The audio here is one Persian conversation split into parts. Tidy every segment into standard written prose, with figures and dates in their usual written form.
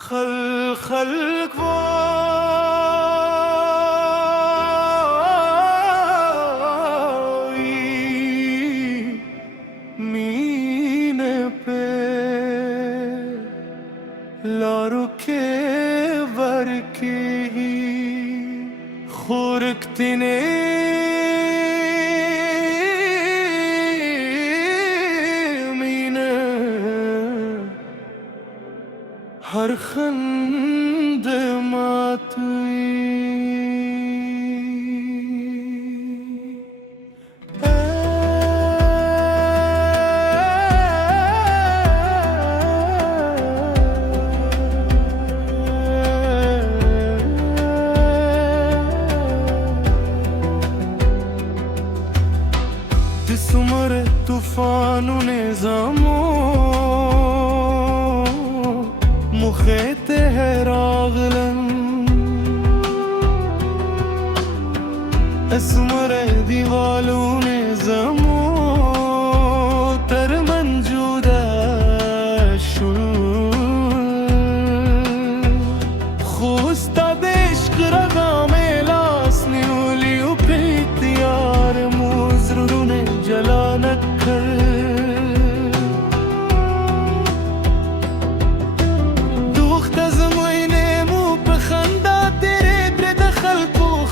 خلق وای مینه पे लारो के वर की खुरकतिने हर खंद मातुई तिसुमर तूफानु ने जामो मुखेते है रागलन اسمر दीवालों ने जमो तर मंजूदा खुस्ता देश्क रगा में लासनी उली उपितियार मुजरू ने जला नक्कर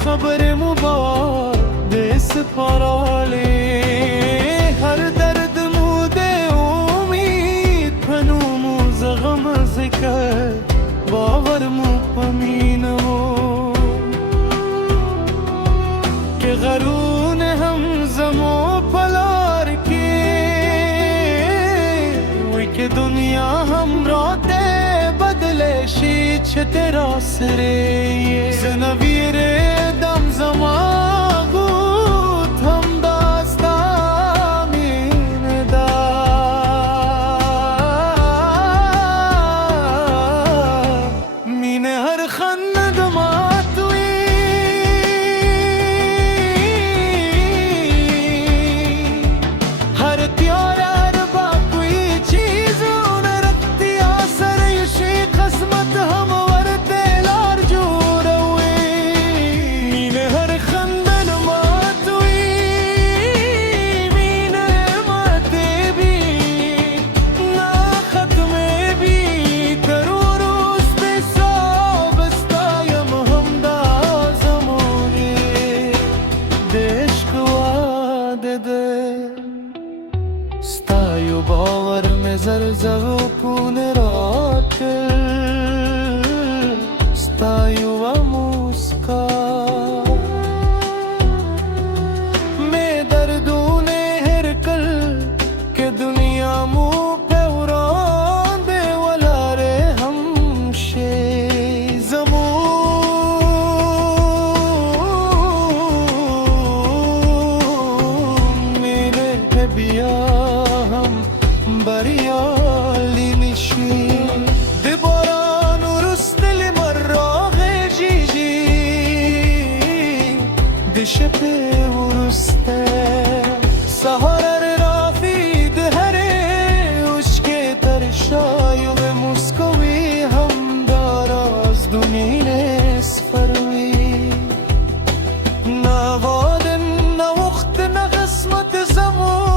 खबर मुबार देश पराले हर दर्द मुदे उम्मीद फनू मुज़गम ज़िकर बावर मुपमीन हो के गरून हम जमो पलार के के दुनिया हम रोते बदले शीच तेरा सरे ज़नवीरे زماغوت هم داستانین دا مین هر خند ماتوی هر تیار هر باقوی چیزون رکتی آسر یشی قسمت هم ورد لار جوروی مین هر ستایو باور में زرزو کون راکل ستایو و موسکا میں دردون ہر کل کہ دنیا مو پیوران دے ولارے ہمشے زمون میرے بیا بريالي نشي دبران ورست اللي مرة غيجي دشبه ورسته سهر الرافي دهري وشكي ترشاي ومسكوي هم داراز دنيا اسفروي نوادن نوختنا قسمت زمون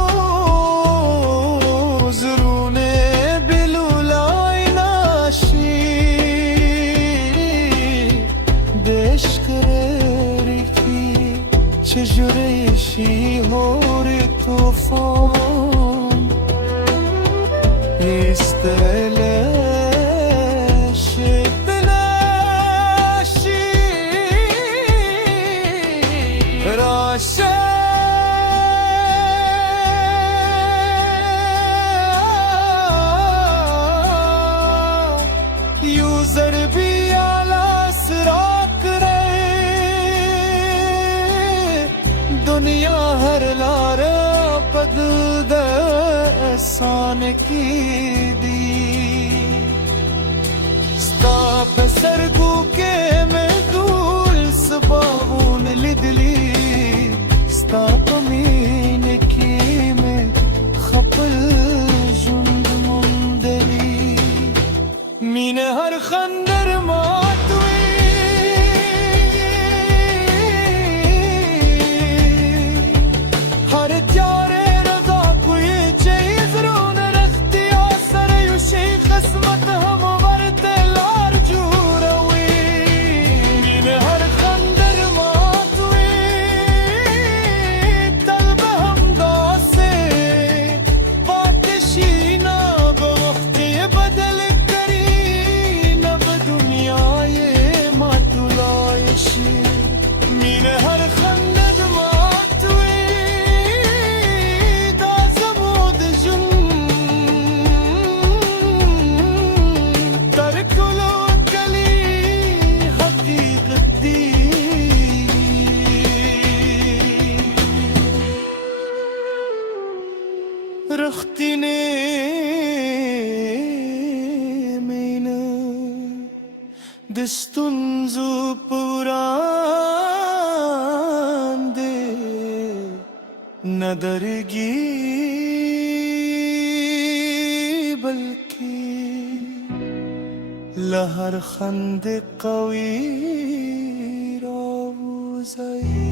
چجوریشی هوری توفان استلاشی تلاشی راشه یوزر بی آلاس راک दुनिया हर लारे बदल दे एहसान की दी स्ताप सरगू के में दूल सबाऊन लिदली स्ताप मीन की में खपल जुंद मुंदली मीने हर खंडर मातवी हर त्यारे रजा कोई चीज रोन रखती आसर युशी किस्मत हम वरते लार जूरवी मीन हर खंडर मातवी तलब हम दासे पातशीना बवक्ति बदल करी नब दुनिया ये मातुलायशी मीन हर खंडर मातवी दाजमोद जुन तरकुलो कली हकीकती रखती ने मीना दिस्तुंजु पुरान दे नदरगी बल्कि लहर खंद कवी रोज़ई